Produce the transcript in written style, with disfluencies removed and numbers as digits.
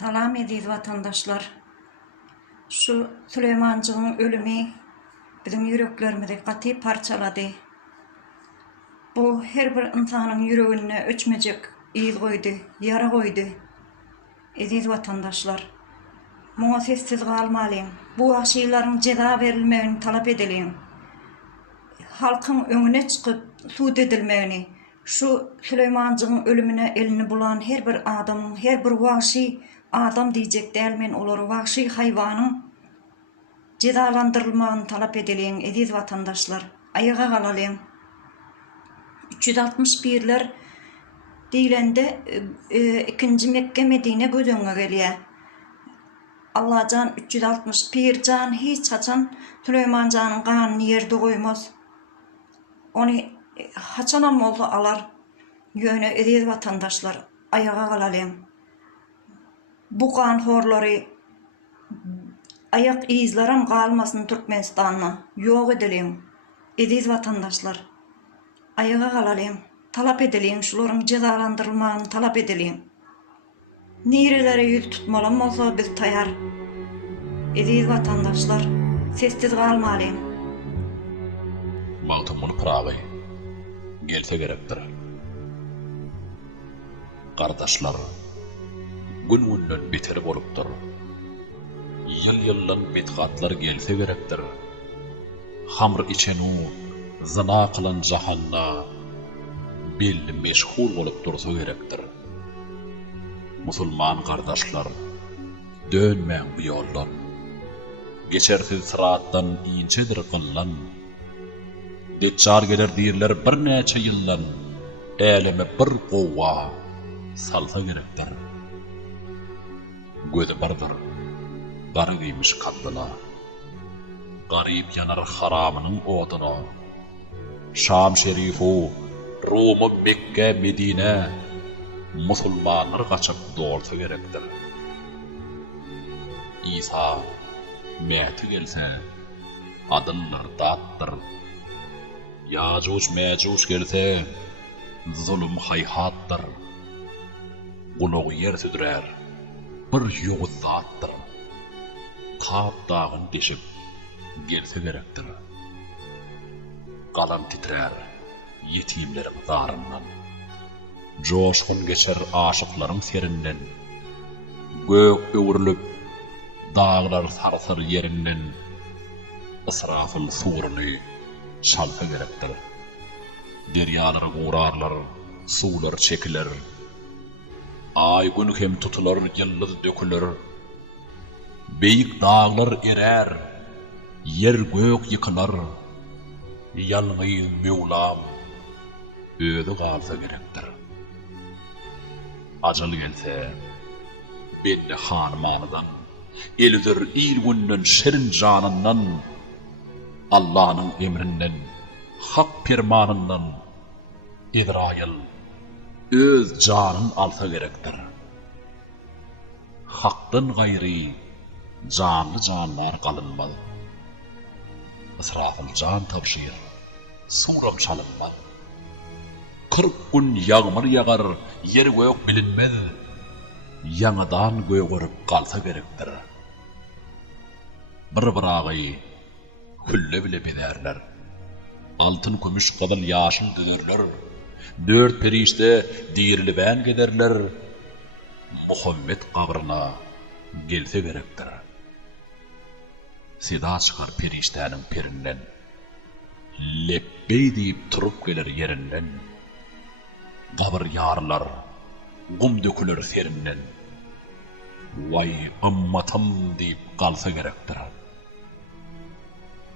Salam ediz vatandaşlar. Şu Süleymancığın ölümü bizim yüreklerimizi katı parçaladı. Bu her bir insanın yüreğine öçmecek iz koydu, yara koydu. Ediz vatandaşlar. Buna sessiz kalmalıyım. Bu aşıyların ceza verilmeyini talep edelim. Halkın önüne çıkıp suud edilmeyini, şu Süleymancığın ölümüne elini bulan her bir adamın, her bir vahşi adam diyecek değil men olur, vahşi hayvanın cezalandırılmağını talep edelim ediz vatandaşlar. Ayağa kalalım. 361'ler dilende 2. Mekke Medine gözüne geliyor. Allah can 361 can hiç haçan Süleyman canın kanını yerde koymaz. Onu haçanam oldu alar. Yöne ediz vatandaşlar. Ayağa kalalım. Bu kan horları ayak izlerim kalmasın Türkmenistan'la. Yok edelim. Ediz vatandaşlar. Ayağa kalalım. Talep edelim. Şuların cezalandırılmağını talep edelim. Nerelere yüz tutmalım olsa biz tayar. Ediz vatandaşlar. Sessiz kalmalıyım. Mağtumun Prağı gelse gerektir. Kardeşler, gün biter bolupdur. Yıl bitgatlar gelse gerektir. Hamr içenu, zina kılan jahanna, belli meşhur bolup dursa gerektir. Musulman kardeşler, dönmeyin bu yoldan. Geçersiz sırattan inçedir kıllan. Deccar gelir dirler bir neçe yıllan, elime bir kova salsa gerektir. Gözü bardır, garı giymiş kaddına. Garip yanar haramının oduna. Şam şerifu, Roma, Mekke, Medine, Musulmanlar kaçıp doğursa gerektir. İsa, mehti gelse, adınlar dattır. Yacuç mecuç gelse, zulüm hayhattır. Uluğu yer südürer, bir yoğuz zattır. Tap dağın deşip, gelse gerektir. Kalan titrer, yetimlerin zarından. Coşkun geçer aşıkların serinden. Gök öwürlüp, dağlar sarsar yerinden. Israfıl surunu şalsa gerektir. Deryalar uğrarlar, sular çekilir. Ay gün hem tutular, yıldız dökülür. Beyik dağlar erer, yer gök yıkılır. Yalnız Mevlam özü kalsa gerektir. Acıl gelse belli hanmanıdan, elidir il günnün şerin canından, Allah'ın emrinden, hak pirmanından İsrail öz canın alsa gerektir. Hak'tan gayri canlı canlar kalınmaz. İsrafil can tabşir, suram çalınmaz. 40 gün yağmur yağar, yer gök bilinmez. Yanıdan göğü görüp kalsa gerektir. Bir ağayı külle bile binerler. Altın kömüş kadın yaşın dönürler. 4 perişte dirilben giderler. Muhammed kabrına gelse gerektir. Seda çıkar periştenin pirinden. Lebbey deyip turup gelir yerinden. Kabır yarlar, gum dökülür serinden. Vay ımmatım deyip kalsa gerektir.